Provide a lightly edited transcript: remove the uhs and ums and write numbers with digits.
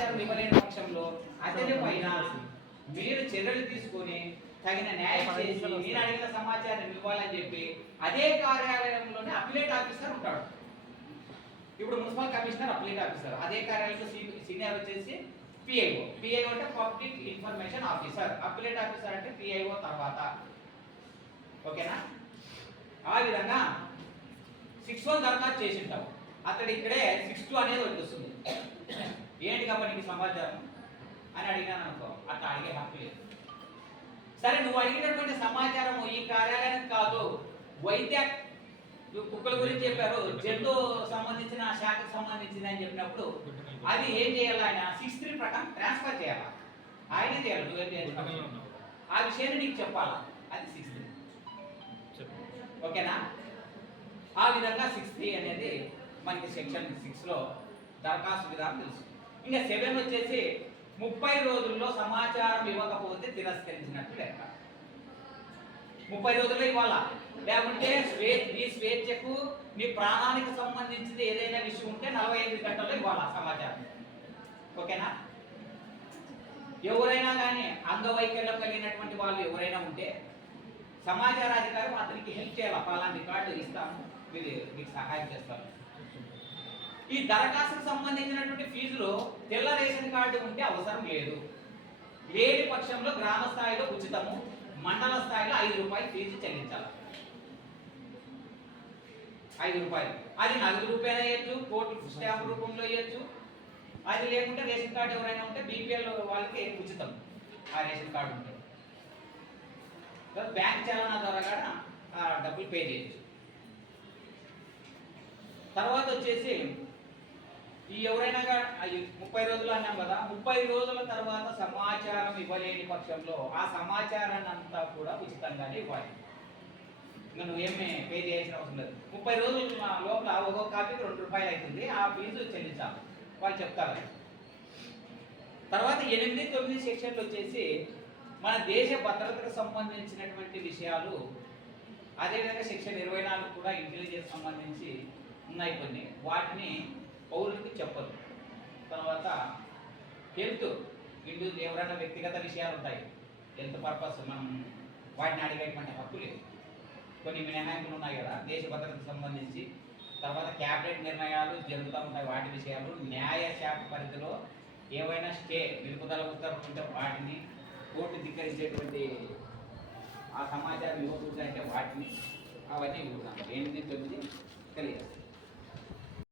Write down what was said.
ఇవ్వలేని పక్షంలో అతని పైన మీరు చర్యలు తీసుకొని తగిన న్యాయం చేసి మీరు అడిగిన సమాచారం ఇవ్వాలని చెప్పి అదే కార్యాలయంలోనే అప్లేట్ ఆఫీసర్ ఉంటాడు. ఇప్పుడు మున్సిపల్ కమిషనర్ అప్లేట్ ఆఫీసర్, అదే కార్యాలయంలో సీనియర్ వచ్చేసి పిఐఓ. పిఐఓ అంటే public information officer, appellate officer అంటే పిఐఓ తర్వాత. ఓకేనా? ఆ విధంగా 6-1 దరఖాస్తు చేసి ఉంటావు, అతడు ఇక్కడే 6-2 అనేది ఒకటి వస్తుంది. ఏంటి కంపెనీకి సమాచారం అని అడిగినాను అనుకో, అట్లా అడిగే హక్కు లేదు. సరే, నువ్వు అడిగినటువంటి సమాచారం ఈ కార్యాలయానికి కాదు, వైద్య కుక్కల గురించి చెప్పారు, జంతు సంబంధించిన శాఖకు సంబంధించింది అని చెప్పినప్పుడు అది ఏం చేయాలి? ఆయన 6-3 ప్రకారం ట్రాన్స్ఫర్ చేయాలి. ఆయనే చేయాలి, నువ్వేం చేయాలి? ఆ విషయాన్ని నీకు చెప్పాలా, అది 6-3. ఓకేనా? ఆ విధంగా 6-3 అనేది మనకి సెక్షన్ 6లో దరఖాస్తు విధానం తెలుసు. ఇంకా 7 వచ్చేసి 30 రోజుల్లో సమాచారం ఇవ్వకపోతే తిరస్కరించినట్టు లెక్క. 30 రోజుల్లో ఇవ్వాలా, లేకుంటే నీ స్వేచ్ఛకు నీ ప్రాణానికి సంబంధించింది ఏదైనా విషయం ఉంటే 45 గంటల్లో ఇవ్వాలా సమాచారం. ఓకేనా? ఎవరైనా కానీ అంగవైకల్యం కలిగినటువంటి వాళ్ళు ఎవరైనా ఉంటే సమాచార అధికారి అతనికి హెల్ప్ చేయాలి. పలానా రికార్డు ఇస్తాము, మీరు మీకు సహాయం చేస్తారు. ఈ దరఖాస్తుకు సంబంధించినటువంటి ఫీజులో తెల్ల రేషన్ కార్డు ఉంటే అవసరం లేదు. లేని పక్షంలో గ్రామ స్థాయిలో ఉచితము, మండల స్థాయిలో 5 రూపాయలు ఫీజు చెల్లించాలి. 5 రూపాయలు. అది నగదు రూపాయలు వేయచ్చు, కోర్టు స్టాంప్ రూపంలో వేయచ్చు. అది లేకుంటే రేషన్ కార్డు ఎవరైనా ఉంటే బీపీఎల్ వాళ్ళకి ఉచితం ఆ రేషన్ కార్డు ఉంటే. బ్యాంక్ చలనా ద్వారా కూడా డబ్బులు పే చేయొచ్చు. తర్వాత వచ్చేసి ఈ ఎవరైనా 30 రోజులు అన్నాం కదా, 30 రోజుల తర్వాత సమాచారం ఇవ్వలేని పక్షంలో ఆ సమాచారాన్ని అంతా కూడా ఉచితంగానే ఇవ్వాలి. ఇంకా నువ్వేమీ పే చేయాల్సిన అవసరం లేదు. 30 రోజుల లోపల ఒక్కొక్క కాపీకి 2 రూపాయలు అవుతుంది, ఆ ఫీజు చెల్లించాలి, వాళ్ళు చెప్తారు. తర్వాత 8-9 సెక్షన్లు వచ్చేసి మన దేశ భద్రతకు సంబంధించినటువంటి విషయాలు. అదేవిధంగా సెక్షన్ 24 కూడా ఇంటెలిజెన్స్ సంబంధించి ఉన్నాయి కొన్ని, వాటిని పౌరులకి చెప్పదు. తర్వాత హెల్త్ ఎవరైనా వ్యక్తిగత విషయాలు ఉంటాయి, హెల్త్ పర్పస్ మనం వాటిని అడిగేటువంటి హక్కు లేదు. కొన్ని మినహాయింపులు ఉన్నాయి కదా దేశ భద్రతకు సంబంధించి. తర్వాత క్యాబినెట్ నిర్ణయాలు జరుగుతూ ఉంటాయి, వాటి విషయాలు. న్యాయ శాఖ పరిధిలో ఏవైనా స్టే నిలుపుదల ఉత్తర్వులు ఉంటే వాటిని, కోర్టు ధిక్కరించేటువంటి ఆ సమాచారం ఇవ్వకూడదు అంటే వాటిని, అవన్నీ ఇవ్వకూడదు. 8-9 తెలియజేస్తాయి.